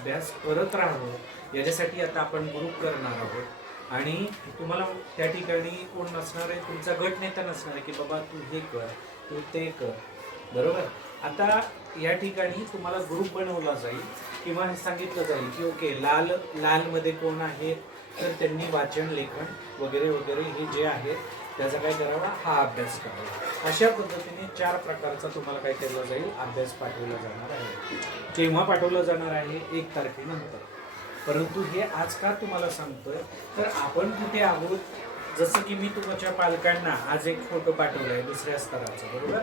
अभ्यास करत राहावं याच्यासाठी आता आपण ग्रुप करणार आहोत. आणि तुम्हाला त्या ठिकाणी कोण नसणार आहे तुमचा गट नेता नसणार आहे की बाबा तू हे कर तू ते कर. बरोबर? आता या ठिकाणी तुम्हाला ग्रुप बनवला जाईल किंवा हे सांगितलं जाईल की ओके लाल लालमध्ये कोण आहे? तर त्यांनी वाचन लेखन वगैरे वगैरे हे जे आहे त्याचा काय करावा? हा अभ्यास करावा. अशा पद्धतीने चार प्रकारचा तुम्हाला काय केला जाईल? अभ्यास पाठवला जाणार आहे. केव्हा पाठवला जाणार आहे? एक तारखेनंतर. परंतु हे आज का तुम्हाला सांगतोय? तर आपण कुठे आहोत? जसं की मी तुमच्या पालकांना आज एक फोटो पाठवला आहे दुसऱ्या स्तराचा बरोबर?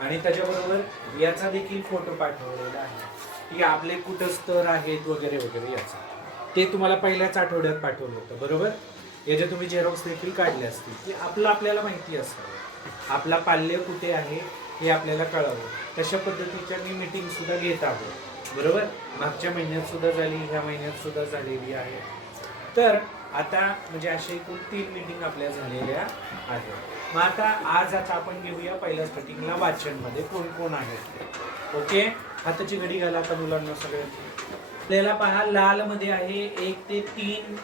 आणि त्याच्याबरोबर याचा देखील फोटो पाठवलेला आहे. की आपले कुठं स्तर आहेत वगैरे वगैरे याचा. ते तुम्हाला पहिल्याच आठवड्यात पाठवलं होतं बरोबर? याचे तुम्ही झेरॉक्स देखील काढले असतील. की आपलं आपल्याला माहिती असतं. आपला पाल्य कुठे आहे हे आपल्याला कळावं. तशा पद्धतीच्या मी मीटिंग सुद्धा घेत आहोत. बरोबर? मागच्या महिन्यात सुद्धा झाली ह्या महिन्यात सुद्धा झालेली आहे. तर आता म्हणजे अशा एकूण तीन मीटिंग आपल्या झालेल्या आहेत. मग आता आज आता आपण घेऊया पहिल्याच स्टार्टिंगला वाचनमध्ये कोण कोण आहेत ओके? हाताची घडी घाला आता मुलांना सगळ्यांची. आपल्याला पहा लाल मध्ये आहे एक ते तीन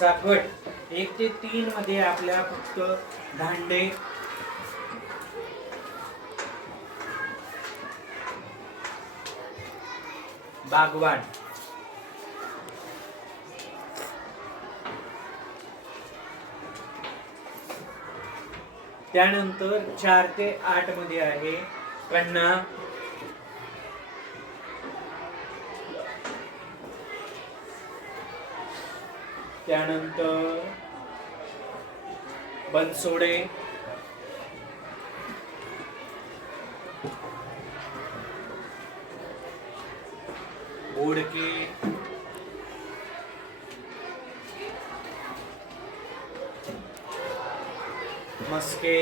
चा गट एक ते तीन मध्ये आपल्या फक्त धांडे बागवान. त्यानंतर चार ते आठमध्ये आहे कन्ना त्यानंतर बनसोडे. बोडके. मस्के.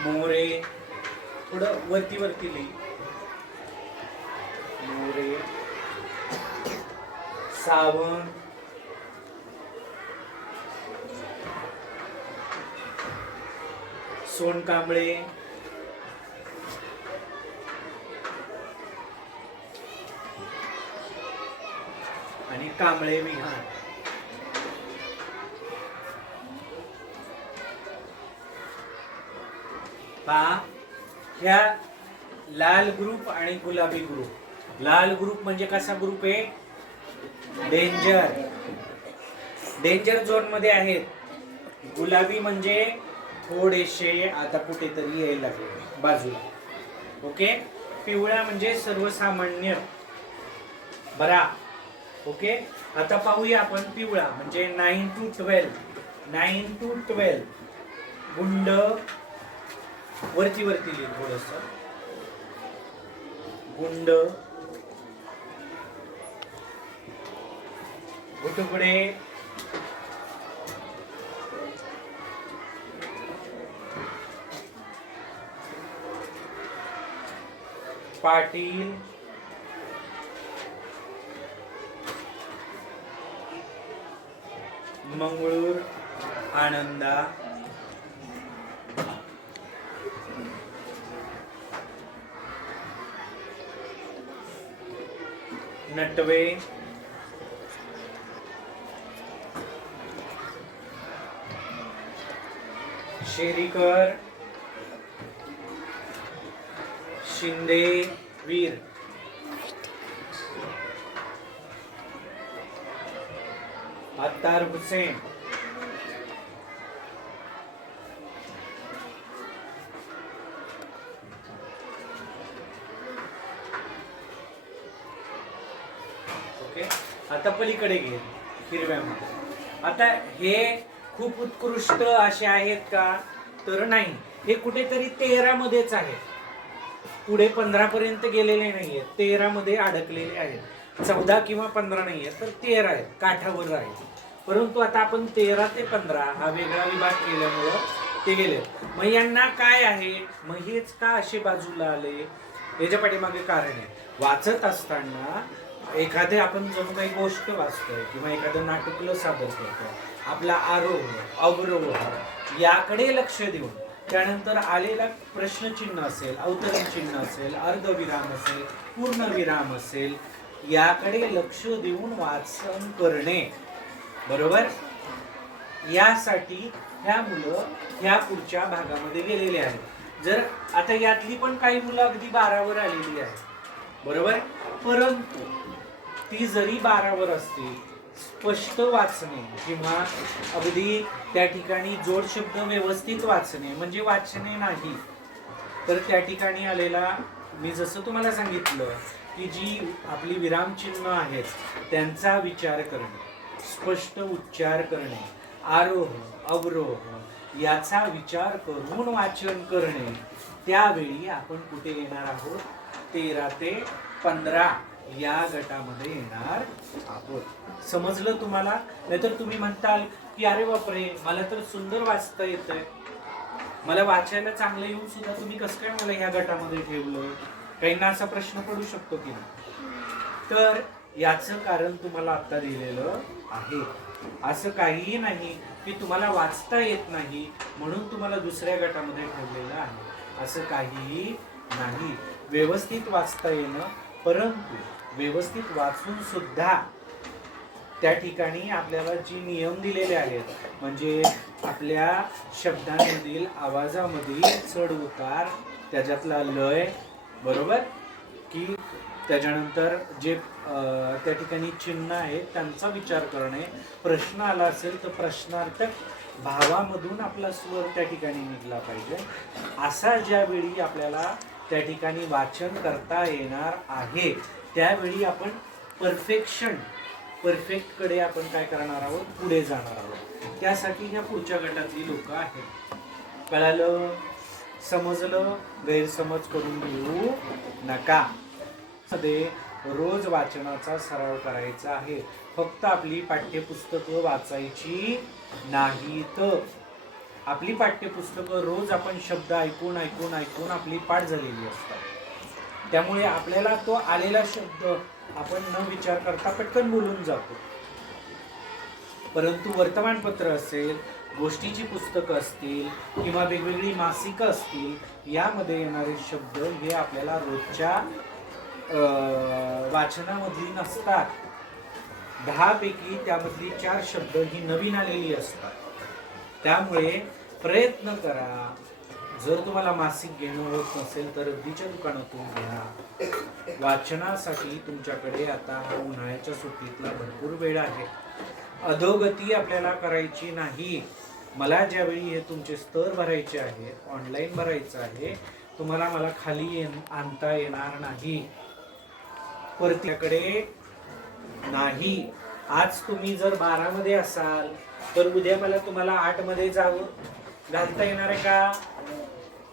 मोरे. थोडं वरती वरती लिही. मोरे सावंत. सोनकांबळे आणि कांबळे विहार पा ह्या लाल ग्रुप आणि गुलाबी ग्रुप. लाल ग्रुप म्हणजे कसा ग्रुप आहे? डेंजर. डेंजर झोनमध्ये आहेत. गुलाबी म्हणजे थोडेसे आता कुठेतरी यायला लागले. बाजूला. ओके? पिवळा म्हणजे सर्वसामान्य. बरा. ओके? आता पाहूया आपण पिवळा म्हणजे nine two twelve nine two twelve Gund वरती वरती लिहि थोडस. गुंड गुटुकडे पाटील. मंगळूर आनंदा. नटवे. शेरीकर शिंदे वीर. अत्तार हुसेन. ओके. आता पलीकडे घे हिरव्यामध्ये. आता हे खूप उत्कृष्ट असे आहेत का? तर नाही. हे कुठेतरी तेरा मध्येच आहेत. पुढे पंधरा पर्यंत गेलेले नाहीयेत. तेरा मध्ये अडकलेले आहेत. चौदा किंवा पंधरा नाही आहेत तर तेरा आहेत. काठावर आहेत. परंतु आता आपण तेरा ते पंधरा हा वेगळा विभाग केल्यामुळं ते गेले. मग यांना काय आहे? मग हेच का असे बाजूला आले? याच्या पाठीमागे कारण आहे. वाचत असताना एखादे आपण जणू काही गोष्ट वाचतोय किंवा एखादं नाटकलं सादर करतोय आपला आरोह अवरोह याकडे लक्ष देऊन त्यानंतर आलेला प्रश्नचिन्ह असेल अवतरण चिन्ह असेल अर्धविराम असेल पूर्णविराम असेल याकडे लक्ष देऊन वाचन करणे. बरोबर? यासाठी ह्या मुलं ह्या पुढच्या भागामध्ये गेलेले आहेत. जर आता यातली पण काही मुलं अगदी बारावर आलेली आहेत. बरोबर? परंतु ती जरी बारावर असतील स्पष्ट वाचणे किंवा अगदी त्या ठिकाणी जोड शब्द व्यवस्थित वाचणे म्हणजे वाचणे नाही तर त्या ठिकाणी आलेला मी जसं तुम्हाला सांगितलं की जी आपली विरामचिन्ह आहेत त्यांचा विचार करणे स्पष्ट उच्चार करणे आरोह अवरोह याचा विचार करून वाचन करणे त्यावेळी आपण कुठे येणार आहोत? तेरा ते पंधरा. या गटामध्ये येणार आहोत. समजलं तुम्हाला? नाहीतर तुम्ही म्हणताल की अरे बापरे मला तर सुंदर वाचता येतंय. मला वाचायला चांगलं येऊन सुद्धा तुम्ही कसं काय मला ह्या गटामध्ये ठेवलं? काहींना असा प्रश्न पडू शकतो की नाही? तर याचं कारण तुम्हाला आता दिलेलं आहे. असं काहीही नाही की तुम्हाला वाचता येत नाही म्हणून तुम्हाला दुसऱ्या गटामध्ये ठेवलेलं आहे. असं काहीही नाही. व्यवस्थित वाचता येणं परंतु व्यवस्थित वाचून सुद्धा त्या ठिकाणी आपल्याला जी नियम दिलेले आहेत म्हणजे आपल्या शब्दांमधील आवाजामधील चढ उतार त्याच्यातला लय बरोबर? की त्याच्यानंतर जे त्या ठिकाणी चिन्ह आहेत त्यांचा विचार करणे. प्रश्न आला असेल तर प्रश्नार्थक भावामधून आपला स्वर त्या ठिकाणी निघला पाहिजे. असा ज्यावेळी आपल्याला त्या ठिकाणी वाचन करता येणार आहे त्यावेळी आपण परफेक्शन परफेक्टकडे आपण काय करणार आहोत? पुढे जाणार आहोत. त्यासाठी ह्या पुढच्या गटातली लोक आहेत. कळालं? समजलं? गैरसमज करून घेऊ नका. सदे रोज वाचनाचा सराव करायचा आहे. फक्त आपली पाठ्यपुस्तकं वाचायची नाहीत. आपली पाठ्यपुस्तकं रोज आपण शब्द ऐकून ऐकून ऐकून आपली पाठ झालेली असतात. त्यामुळे आपल्याला तो आलेला शब्द आपण न विचार करता पटकन बोलून जातो. परंतु वर्तमानपत्र असेल गोष्टीची पुस्तकं असतील किंवा वेगवेगळी मासिकं असतील यामध्ये येणारे शब्द हे आपल्याला रोजच्या वाचनामधली नसतात. दहापैकी त्यामधली चार शब्द ही नवीन आलेली असतात. त्यामुळे प्रयत्न करा जर तुम्हाला मासिक घेणं होत नसेल तर रद्दीच्या दुकानातून घ्या. वाचनासाठी तुमच्याकडे आता हा उन्हाळ्याच्या सुट्टीतला भरपूर वेळ आहे. अधोगती आपल्याला करायची नाही. मला ज्यावेळी हे तुमचे स्तर भरायचे आहे ऑनलाईन भरायचं आहे तुम्हाला मला खाली येण आणता येणार नाही. परतीकडे नाही. आज तुम्ही जर बारामध्ये असाल तर उद्या मला तुम्हाला आठमध्ये जावं घालता येणार आहे का?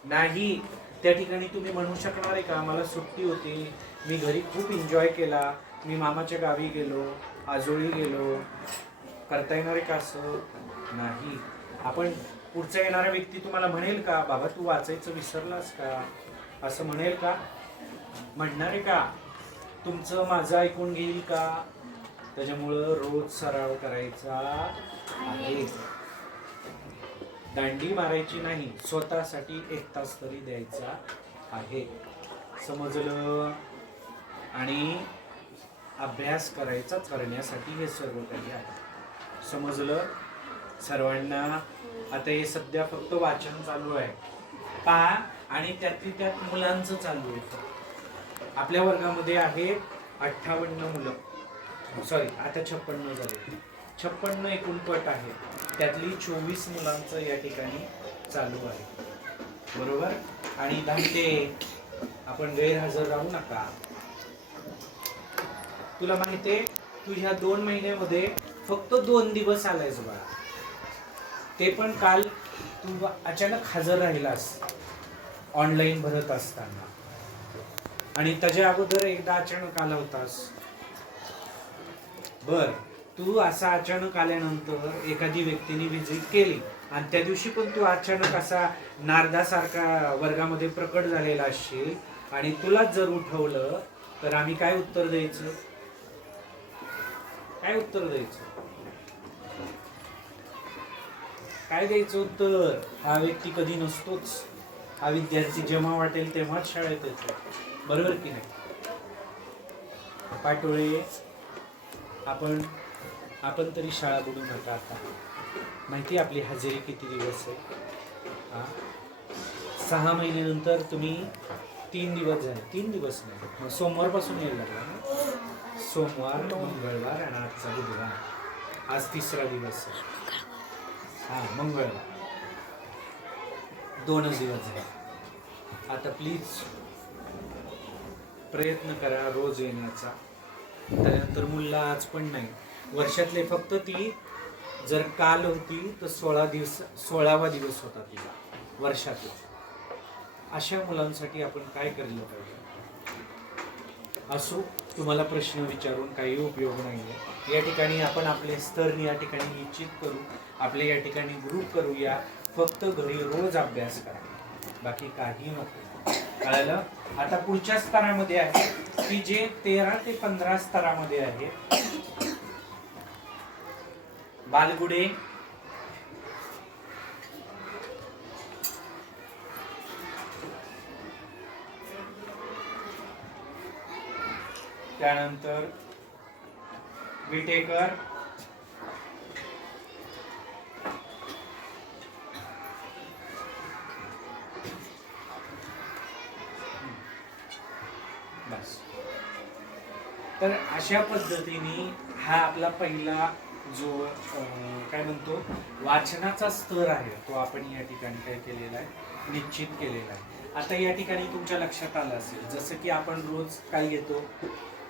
नाही त्या ठिकाणी तुम्ही म्हणू शकणार आहे का मला सुट्टी होती मी घरी खूप एन्जॉय केला मी मामाच्या गावी गेलो आजोळी गेलो करता येणार आहे का असं? नाही. आपण पुढचा येणारा व्यक्ती तुम्हाला म्हणेल का बाबा तू वाचायचं विसरलास का? असं म्हणेल का? म्हणणार आहे का? तुमचं माझं ऐकून घेईल का? त्याच्यामुळं रोज सराव करायचा आहे. दांडी मारायची नाही स्वतःसाठी एक तास तरी द्यायचा आहे. समजलं? आणि अभ्यास करायचा करण्यासाठी हे सर्व काही आहे. समजलं? सर्वांना? आता हे सध्या फक्त वाचन चालू आहे. पहा आणि त्यातली त्यात मुलांचं चालू आहे आपल्या वर्गामध्ये आहे अठ्ठावन्न मुलं. सॉरी आता छप्पन्न झाले. छप्पन्न एकूण पट आहे त्यातली चोवीस मुलांचं या ठिकाणी चालू आहे. बरोबर? आणि घंटे आपण गैरहजर राहू नका. तुला माहितीये तू ह्या दोन महिन्यामध्ये फक्त दोन दिवस आलायस बाळा ते पण काल तू अचानक हजर राहिलास ऑनलाईन भरत असताना. आणि त्याच्या अगोदर एकदा अचानक आला होतास. बर. तू असा अचानक आल्यानंतर एखादी व्यक्तीने व्हिजिट केली आणि त्या दिवशी पण तू अचानक असा नारदासारखा वर्गामध्ये प्रकट झालेला असशील आणि तुलाच जर उठवलं तर आम्ही काय उत्तर द्यायचं? काय उत्तर द्यायचं? काय द्यायचं उत्तर? हा व्यक्ती कधी नसतोच. हा विद्यार्थी जेव्हा वाटेल तेव्हाच शाळेत येतो. बरोबर की नाही? पाटोळे आपण आपण तरी शाळा बुडू नका आता. माहिती आहे आपली हजेरी किती दिवस आहे? हां? सहा महिन्यानंतर तुम्ही तीन दिवस झाले. तीन दिवस नाही. मग सोमवारपासून यायला लागला ना? सोमवार मंगळवार आणि आजचा बुधवार. आज तिसरा दिवस आहे. हां मंगळवार. दोनच दिवस झाले. आता प्लीज प्रयत्न करा रोज येण्याचा. त्यानंतर मुलला आज पण नाही. वर्षातले फक्त ती जर काल होती तर सोळा दिवस सोळावा दिवस होता तिचा वर्षातला. अशा मुलांसाठी आपण काय केलं पाहिजे? असो तुम्हाला प्रश्न विचारून काही उपयोग नाही आहे या ठिकाणी आपण आपले स्तर या ठिकाणी निश्चित करू आपले या ठिकाणी ग्रुप करूया. फक्त घरी रोज अभ्यास करा. बाकी काही नको. कळलं? आता पुढच्या स्तरामध्ये आहे. की जे तेरा ते पंधरा स्तरामध्ये आहे बालगुडे त्यानंतर विटेकर. बस. तर अशा पद्धतीने हा आपला पहिला जो काय म्हणतो वाचनाचा स्तर आहे तो आपण या ठिकाणी काय केलेला आहे निश्चित केलेला आहे. आता या ठिकाणी तुमच्या लक्षात आलं असेल जसं की आपण रोज काय घेतो?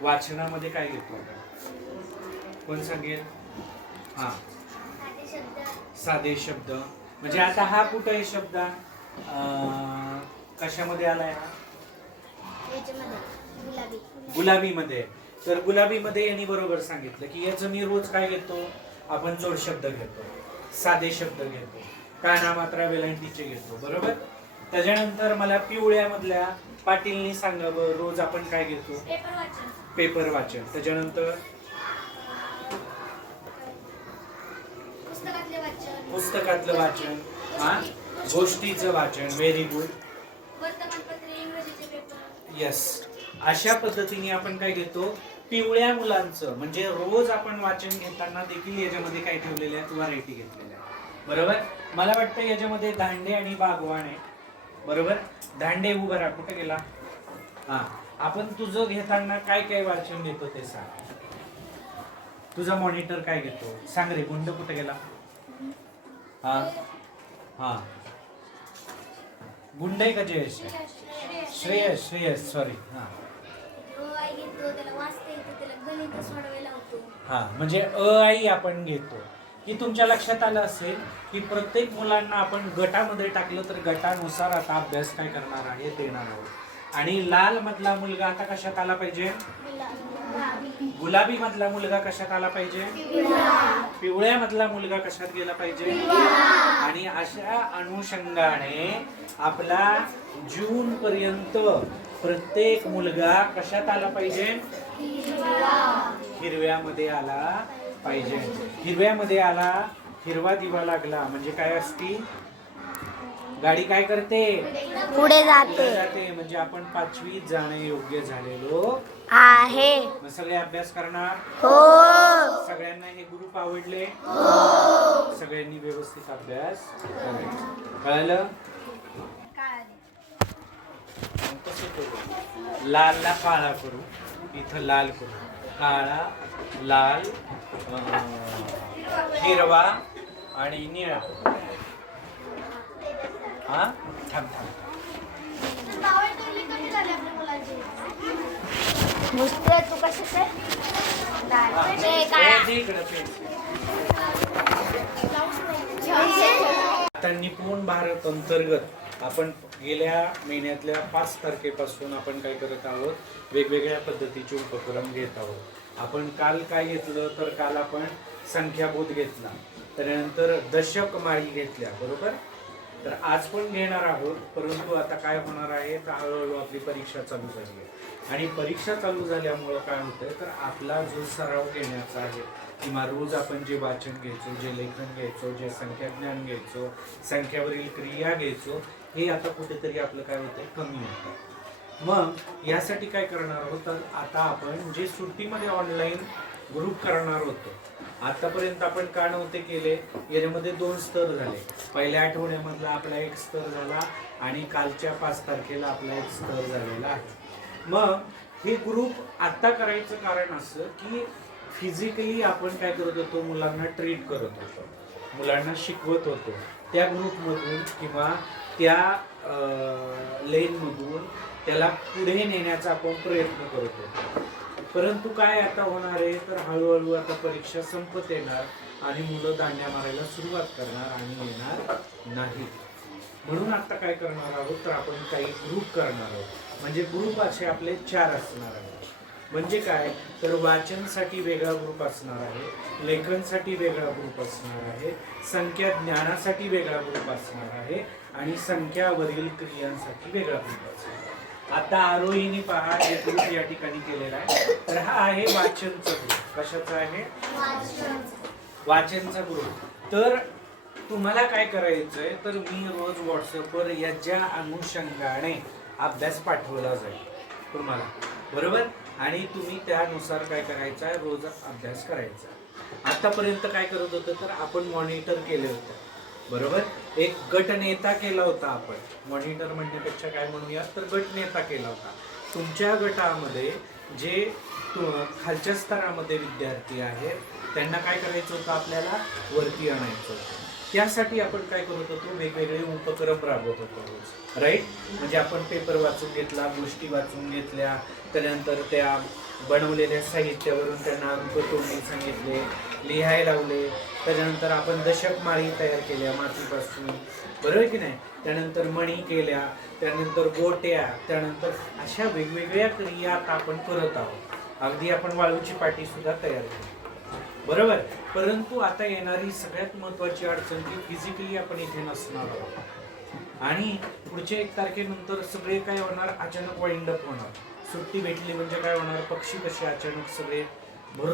वाचनामध्ये काय घेतो आपण? कोण सांगेल? हा. साधे शब्द. म्हणजे आता हा कुठे आहे शब्द? अं, कशामध्ये आलाय? हा गुलाबी. गुलाबीमध्ये. तर गुलाबीमध्ये यांनी बरोबर सांगितलं की याचं मी रोज काय घेतो? आपण जोड शब्द घेतो साधे शब्द घेतो काना मात्रा वेलांटीचे घेतो बरोबर? त्याच्यानंतर मला पिवळ्या मधल्या पाटीलनी सांगा बरं, रोज आपण काय घेतो? पेपर वाचन. पेपर वाचन. त्याच्यानंतर पुस्तकातले वाचन. हा? गोष्टीचं वाचन. व्हेरी गुड येस अशा पद्धतीने आपण काय घेतो? पिवळ्या मुलांचं म्हणजे रोज आपण वाचन घेताना देखील याच्यामध्ये काय ठेवलेले आहेत व्हरायटी घेतलेल्या आहेत. बरोबर? मला वाटतं याच्यामध्ये दांडे आणि बागवान आहे बरोबर? दांडे उभं राहा. कुठे गेला? हा. आपण तुझं घेताना काय काय वाचन घेतो ते सांग. तुझा मॉनिटर काय घेतो? सांग रे गुंड कुठे गेला? हा. हा. गुंड आहे का जयेश? श्रेयस. श्रेयस सॉरी हा. सोडवायला होतो हा म्हणजे अ आई आपण घेतो. की तुमच्या लक्षात आलं असेल की प्रत्येक मुलांना आपण गटामध्ये टाकलं तर गटानुसार आता अभ्यास काय करणार आहे देणार आहोत. आणि लाल मधला मुलगा आता कशात आला पाहिजे? गुलाबी मधला मुलगा कशात आला पाहिजे? पिवळ्या मधला मुलगा कशात गेला पाहिजे? आणि अशा अनुषंगाने आपला जून पर्यंत प्रत्येक मुलगा कशात आला पाहिजे? हिरव्यामध्ये आला पाहिजे. हिरव्यामध्ये आला हिरवा दिवा लागला. म्हणजे काय असती? गाडी काय करते? पुढे जाते. जाते. म्हणजे आपण पाचवीत जाणे योग्य झालेलो आहे. मग सगळे अभ्यास करणार? हो. सगळ्यांना हे ग्रुप आवडले सगळ्यांनी व्यवस्थित अभ्यास करायचा कळलं मग कसं करू? लालला काळा करू. इथं लाल करू. काळा लाल हिरवा आणि निळा. हा? थांब थांब. तू कसे. आता निपुण भारत अंतर्गत आपण गेल्या महिन्यातल्या पाच तारखेपासून आपण काय करत आहोत वेगवेगळ्या पद्धतीचे उपक्रम घेत आहोत. आपण काल काय घेतलं तर काल आपण संख्याबोध घेतला. त्यानंतर दशक माळी घेतल्या बरोबर? तर आज पण घेणार आहोत परंतु आता काय होणार आहे तर हळूहळू आपली परीक्षा चालू झाली आहे. आणि परीक्षा चालू झाल्यामुळं काय होतंय तर आपला जो सराव घेण्याचा आहे किंवा रोज आपण जे वाचन घ्यायचो जे लेखन घ्यायचो जे संख्याज्ञान घ्यायचो संख्यावरील क्रिया घ्यायचो हे आता कुठेतरी आपलं काय होतं कमी होतं मग यासाठी काय करणार आहोत? तर आता आपण जे सुट्टीमध्ये ऑनलाईन ग्रुप करणार होतो आतापर्यंत आपण का नव्हते केले? याच्यामध्ये दोन स्तर झाले. पहिल्या आठवड्यामधला आपला एक स्तर झाला आणि कालच्या पाच तारखेला आपला एक स्तर झालेला आहे. मग हे ग्रुप आता करायचं कारण असं की फिजिकली आपण काय करत होतो? मुलांना ट्रीट करत होतो. मुलांना शिकवत होतो. त्या ग्रुपमधून किंवा त्या लेनमधून त्याला पुढे नेण्याचा आपण प्रयत्न करतो. परंतु काय आता होणार आहे? तर हळूहळू आता परीक्षा संपत येणार आणि मुलं दांड्या मारायला सुरुवात करणार आणि येणार नाही. म्हणून आता काय करणार आहोत? तर आपण काही ग्रुप करणार आहोत. म्हणजे ग्रुप असे आपले चार असणार आहेत. म्हणजे काय? तर वाचनसाठी वेगळा ग्रुप असणार आहे लेखनसाठी वेगळा ग्रुप असणार आहे संख्या ज्ञानासाठी वेगळा ग्रुप असणार आहे आणि संख्यावरील क्रियांसाठी वेगळा ग्रुप असणार आहे. आता आरोहीने पहा जे ग्रुप या ठिकाणी केलेला आहे. तर हा आहे वाचनचा ग्रुप कशाचा आहे? वाचनचा ग्रुप तर तुम्हाला काय करायचंय? तर मी रोज व्हॉट्सअपवर याच्या अनुषंगाने अभ्यास पाठवला जाईल. तुम्हाला. बरोबर? आणि तुम्ही त्यानुसार काय करायचं आहे? रोज अभ्यास करायचा आतापर्यंत काय करत होतं तर आपण मॉनिटर केले होते. बरोबर? एक गट नेता केला होता आपण. मॉनिटर म्हणण्यापेक्षा काय म्हणूया तर गट नेता केला होता. तुमच्या गटामध्ये जे खालच्या स्तरामध्ये विद्यार्थी आहेत त्यांना काय करायचं होतं आपल्याला? वरती आणायचं होतं. त्यासाठी आपण काय करत होतो? वेगवेगळे उपक्रम राबवत होतो रोज राईट म्हणजे आपण पेपर वाचून घेतला गोष्टी वाचून घेतल्या त्यानंतर त्या बनवलेल्या साहित्यावरून त्यांना रूपतोडणी सांगितले लिहायला लावले त्यानंतर आपण दशकमाळी तयार केल्या मातीपासून बरोबर की नाही? त्यानंतर मणी केल्या त्यानंतर गोट्या त्यानंतर अशा वेगवेगळ्या क्रिया आता आपण करत आहोत. अगदी आपण वाळूची पाटी सुद्धा तयार केली. बरोबर. परंतु आता येणारी सगळ्यात महत्वाची अडचण की फिजिकली आपण इथे नसणार आहोत. आणि पुढच्या एक तारखेनंतर सगळे काय होणार? अचानक वाइंड अप होणार. सुट्टी भेटली म्हणजे काय होणार? पक्षी कसे अचानक सगळे भरून